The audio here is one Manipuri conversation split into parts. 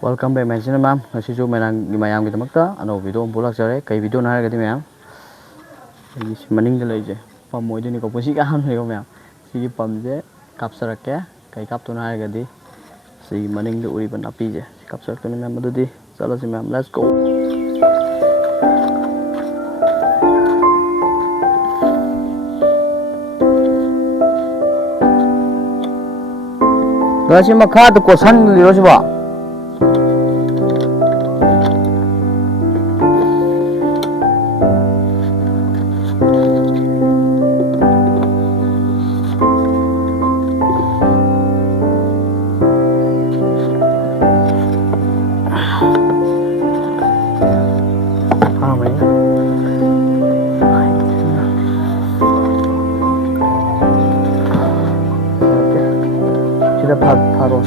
Welcome back my channel ma'am. Ngasisu mayam gidamakta ano video ang bulak jare kay video na haragadi ma'am. Maning da leije pam moide ni ko pusi ka han lego ma'am. Sigi pam je kapsarakke kay kap to na haragadi sigi maning da uri ban api je kapsarak to ni ma'am adudi chalasi ma'am, let's go. Ngasi makha to kosan liro siba. 바로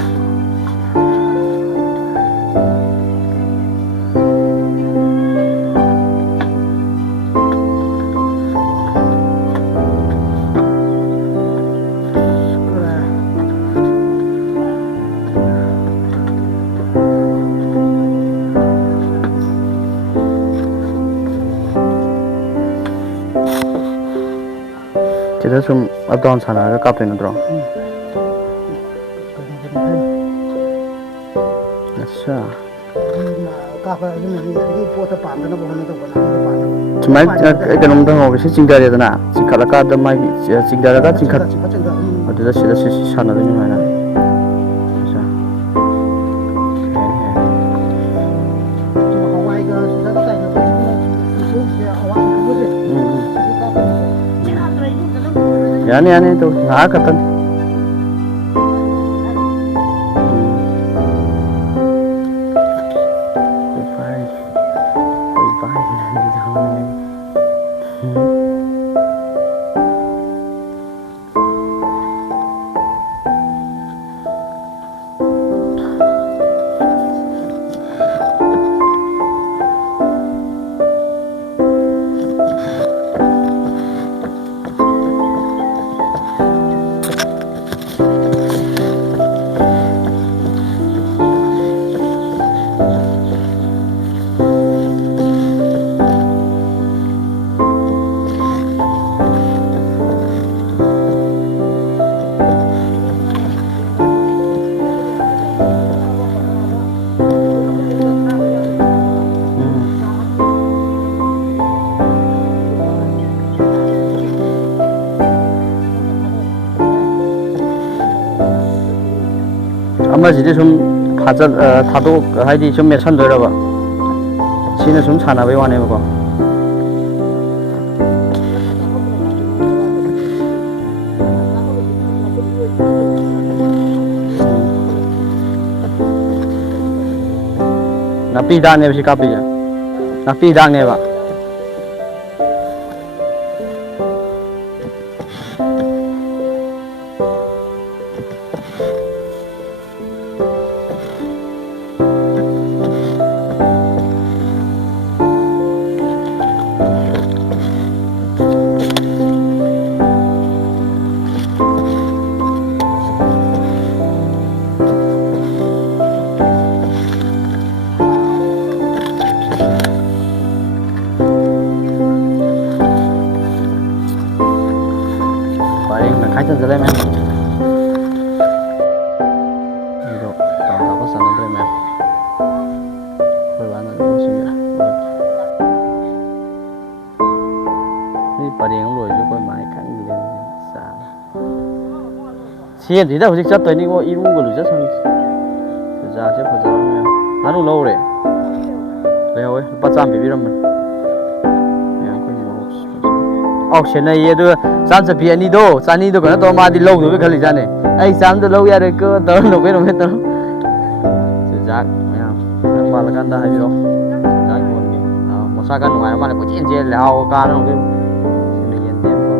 제가 좀 어떤 산화를 깎고 있는 들어. अच्छा cuma ekonomi dah mau sih cingkar ya tanah cingkar laka ada mai cingkar laka cingkar ada dah sih sana tu ni mana ya ni tu nak kata 아마지디 좀 파자 타도 하이디 좀 매선 돌아봐. 지는 좀 사나 왜 와네 먹어. 나삐 다네 없이 까삐자. 나삐 당네 봐. Khai chân ra đây mẹ. Rồi, tao có sẵn ở đây mẹ. Rồi bạn ơi, có suy nghĩ. Đi bà điện rồi cho coi máy cắn gì đây. Xa. Xuyên thì đâu, chắc tôi đi có ý muốn của lũ chất xong. Thật ra chứ phải ra mẹ. Hắn đủ lâu rồi. Đây thôi, bắt giam bị biết mình. Auction này ये तो सांस पिया नहीं दो सानी तो करना तो हमारी लोग तो भी खाली जाने ऐ शाम तो लोग यार को तो लोग भी तो जाक यार बाल कंधा है बिरो जाक बोल के मौसा का नुआया माने कुछ इंजे लाओ कार लोग ने ये देव को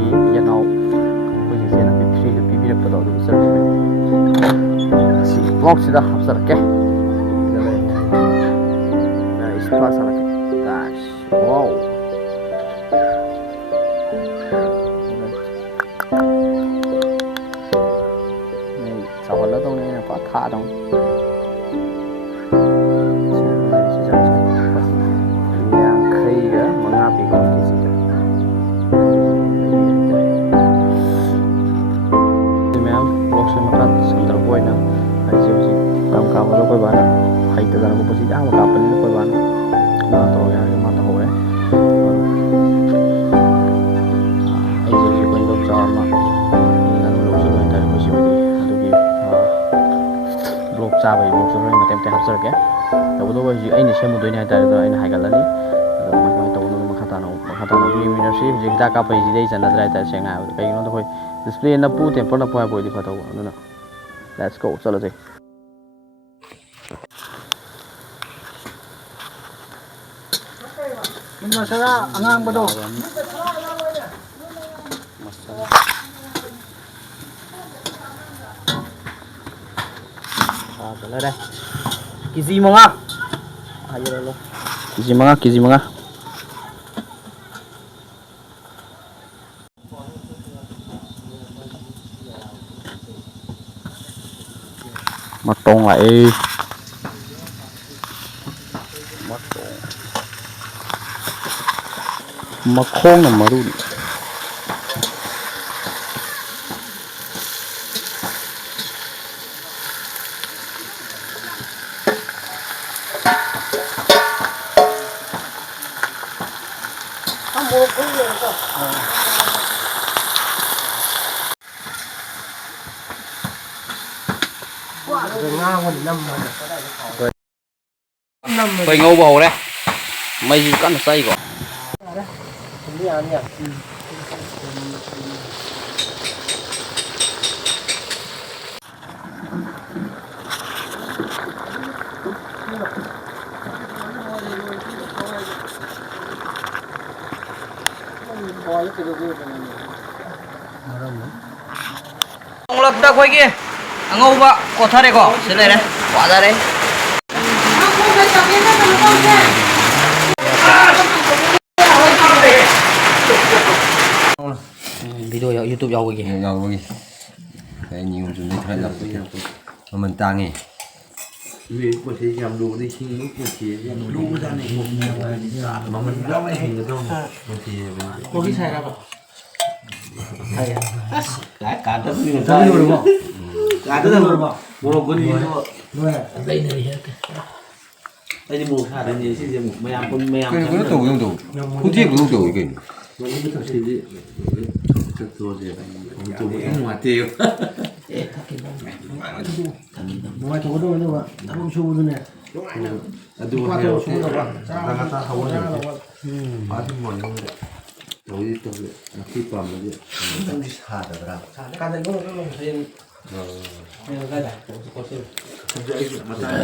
ꯑꯩꯈꯣꯏꯒꯤ ꯌꯦꯅꯥꯎ ꯑꯩꯈꯣꯏꯒꯤ ꯏꯆꯦꯅ ꯐ꯭ꯔꯤꯗ ꯄꯤꯕꯤꯔꯛꯄꯗꯣ ꯑꯗꯨꯒ ꯆꯠꯂꯦ ꯁꯤ ꯕ꯭ꯂꯣꯛꯁꯤꯗ ꯍꯥꯞꯆꯔꯛꯀꯦ ꯏꯁꯄꯥ ꯆꯠꯂꯛꯀꯦ ꯋꯥꯎ ꯆꯥꯎꯍꯜꯂꯗꯧꯅꯦ ꯑꯩꯅ ꯄꯥꯛ ꯊꯥꯗꯧꯅꯤ ꯌꯥꯡꯈꯩꯒ ꯃꯉꯥ ꯄꯤꯀꯣ ꯀꯦꯖꯤꯗ ꯃꯌꯥꯝ ꯕ꯭ꯂꯣꯛꯁꯦ ꯃꯈꯥ ꯁꯝꯊꯔꯛꯄ ꯑꯣꯏꯅ ꯑꯩꯁꯦ ꯍꯧꯖꯤꯛ ꯇꯝ ꯀꯥꯞꯄꯗ ꯑꯩꯈꯣꯏ ꯕꯥꯅ ꯍꯩꯇꯗꯅ ꯄꯨꯟꯁꯤꯗ ꯑꯍꯥꯟꯕ ꯀꯥꯞꯄꯅꯤꯅ ꯑꯩꯈꯣꯏ ꯕꯥꯅ ꯃꯥ ꯇꯧꯔꯒꯦ ꯍꯥꯏꯔꯒ ꯃꯥ ꯇꯧꯍꯧꯔꯦ ꯑꯩꯁꯦ ꯍꯧꯖꯤꯛ ꯑꯩꯈꯣꯏ ꯏꯗꯣꯝꯆꯥ ꯑꯃ ꯉꯥꯅꯨ ꯂꯧꯁꯤꯜꯂꯨ ꯍꯥꯏꯇꯥꯔꯦ ꯑꯩꯈꯣꯏ ꯁꯤꯕꯨꯗꯤ ꯑꯗꯨꯒꯤ ꯕ꯭ꯂꯣꯛ ꯆꯥꯕꯒꯤ ꯕ꯭ꯂꯣꯛꯁꯨ ꯍꯣꯔꯦꯟ ꯃꯇꯦꯛ ꯃꯇꯦꯛ ꯍꯥꯞꯆꯔꯛꯀꯦ ꯇꯧꯕꯇꯕꯨ ꯍꯧꯖꯤꯛ ꯑꯩꯅ ꯁꯦꯝꯃꯨꯗꯣꯏꯅꯦ ꯍꯥꯏꯇꯥꯔꯦ ꯑꯗꯣ ꯑꯩꯅ ꯍꯥꯏꯒꯠꯂꯅꯤ ꯑꯗꯣ ꯀꯃꯥꯏꯅ ꯇꯧꯕꯅꯣ ꯃꯈꯥ ꯇꯥꯅ ꯌꯦꯡꯃꯤꯟꯅꯔꯁꯤ ꯍꯧꯖꯤꯛ ꯍꯤꯗꯥꯛ ꯀꯥꯞꯄꯩꯁꯤꯗꯤ ꯑꯩ ꯆꯠꯅꯗ꯭ꯔꯦ ꯍꯥꯏꯇꯥꯔꯦ ꯁꯦꯡꯅ ꯍꯥꯏꯕꯗ ꯀꯩꯒꯤꯅꯣꯗ ꯑꯩꯈꯣই ꯗꯤꯁꯄ꯭ꯂꯦ ꯅꯞꯄꯨ ꯇꯦꯝꯄꯔ ꯅꯞꯄꯨ ꯍꯥꯏꯕ ꯑꯣꯏꯗꯤ ꯐꯗꯧꯕ ꯑꯗꯨꯅ ꯂꯦꯠꯁ ꯒꯣ ꯆꯠꯂꯁꯤ ꯃꯁꯥꯂꯥ ꯑꯉꯥꯡꯕꯗꯣ ꯆꯠꯂꯔꯦ ꯀꯦꯖꯤ 5 ꯍꯥꯏꯖꯔꯛꯂꯣ ꯀꯦꯖꯤ 5 ꯃꯇꯣꯡ ꯂꯥꯛꯑꯦ ꯃꯈꯣꯡꯅ ꯃꯔꯨꯅꯤ ꯑꯩꯈꯣꯏ ꯉꯧꯕ ꯍꯧꯔꯦ ꯃꯩꯁꯨ ꯀꯟꯅ ꯆꯥꯏꯀꯣ ꯊꯣꯡꯂꯛꯇ ꯑꯩꯈꯣꯏꯒꯤ ꯑꯉꯧꯕ ꯀꯣꯊꯔꯦꯀꯣ ꯁꯤ ꯂꯩꯔꯦ ꯋꯥꯗꯔꯦ ꯚꯤꯗꯤꯑꯣ ꯌꯨꯇꯨꯕ ꯌꯥꯎꯕꯒꯤ ꯑꯩ ꯅꯤꯌꯣꯝ ꯆꯨꯝꯅ ꯈꯔ ꯂꯥꯛꯄꯒꯤ ꯃꯃꯜ ꯇꯥꯡꯉꯦ ꯄꯣꯠꯁꯤ ꯌꯥꯝ ꯂꯨꯕꯗꯤ ꯏꯁꯤꯡ ꯄꯣꯠꯁꯤ ꯌꯥꯝ ꯂꯨꯕꯖꯥꯠꯅꯤ ꯃꯃꯜ ꯌꯥꯝꯅ ꯍꯦꯟꯒꯗꯧꯅꯤ 고기 사이라고. ꯑꯩꯗꯤ ꯃꯣꯔꯣꯛ ꯁꯥꯗꯣꯏꯅꯦ ꯁꯤꯁꯦ ꯃꯌꯥꯝ ꯀꯩꯅꯣ ꯇꯧꯕ ꯍꯧꯖꯤꯛ ꯀꯩꯅꯣ ꯇꯧꯋꯤ ꯀꯩꯅꯣ ꯁꯤꯗꯤ ꯆꯠꯊꯣꯛꯑꯁꯦ ꯅꯨꯡꯉꯥꯏꯇꯦ요 누가 수고드네. ꯑꯗꯨ ꯉꯥꯛꯇ ꯍꯧꯔꯅꯤ ꯑꯗꯨ ꯃꯣꯏꯅ ꯇꯧꯗꯤ ꯇꯧꯋꯤ ꯅꯥꯄꯤ ꯄꯥꯝꯕꯗꯤ ꯈꯤꯇꯪꯗꯤ ꯁꯥꯗꯕ꯭ꯔꯥ 가자 이거 그냥 그냥 가자. ꯑꯩꯁꯨ ꯃꯇꯥꯡ